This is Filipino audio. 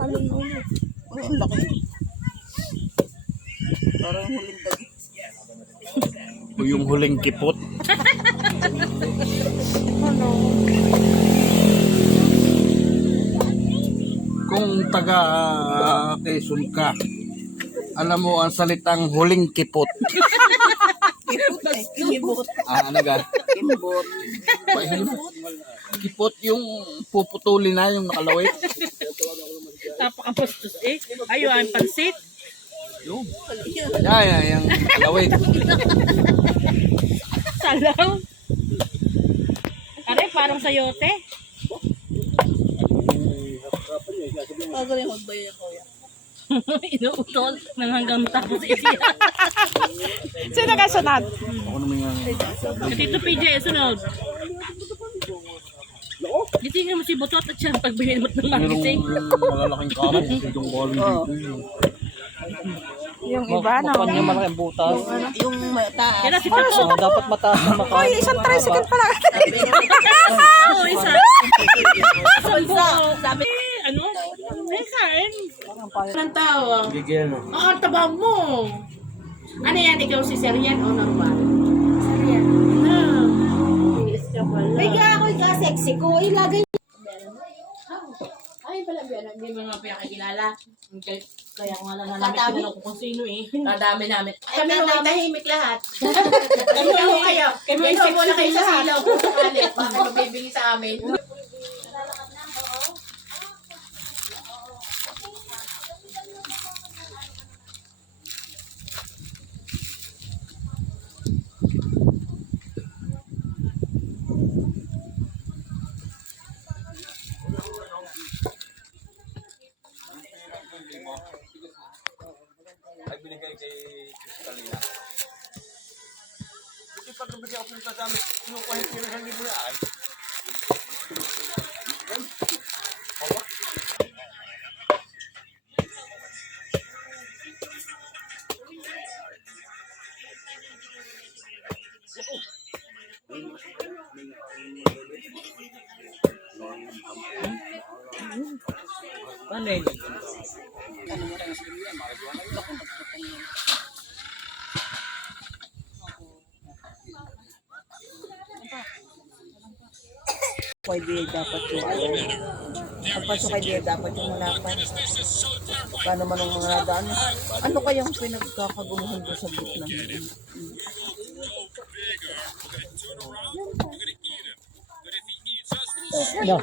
Ano ulo? Ang laki. Parang huling dag. O yung huling kipot. Ano? Kung taga Quezon ka, alam mo ang salitang huling kipot. Kipot eh. Kibot. Ano ga? Kimbot. Kipot yung puputulin na yung nakalawit. Napakabastos eh. Ayaw ang pansit. Yung. Yung nakalawit. Salaw. Pare, parang sayote. Bago rin magbayad ko yan. Inuutol ng hanggang tapos isiya. Sino ka sunod? Ako naman yung... Dito PJ, sunod. Dito yung si Butot at siya pagbigay mo ng marketing. Merong malalaking kamo. Itong galing dito. Yung iba, no? Mapan niya malaking butas. Yung may taas. Yan na si Butot. Oh, dapat mataas na makain. Oy, isang tricycle pala. Oo, isa. Sabi, ano? May kain. Anong tao? Gigil, no? Ang taba mo. Ano yan? Ikaw si Serian o normal? Serian. Kaya ako sexy ko, ilagay Ay, pala, hindi mo nga pinakikilala. Kaya nga lang namin tinanong ko kung sino eh. Kadami namin. kami na tahimik lahat. Kami kayo. Kami Ikaw yung muna kayo sa sexy silaw kung sakali. Baka mabibili sa amin. Ay, binigay kay Kristalina. Hindi pag nabigyan ako sa amin, kinukuha yung 1,000 na ay. Ano yun? Pwede dapat yung pagpasok kay Dia dapat yung malapan. Paano man ang mga nadaan? Ano kayang pinagkakaguluhan doon sa group namin? No.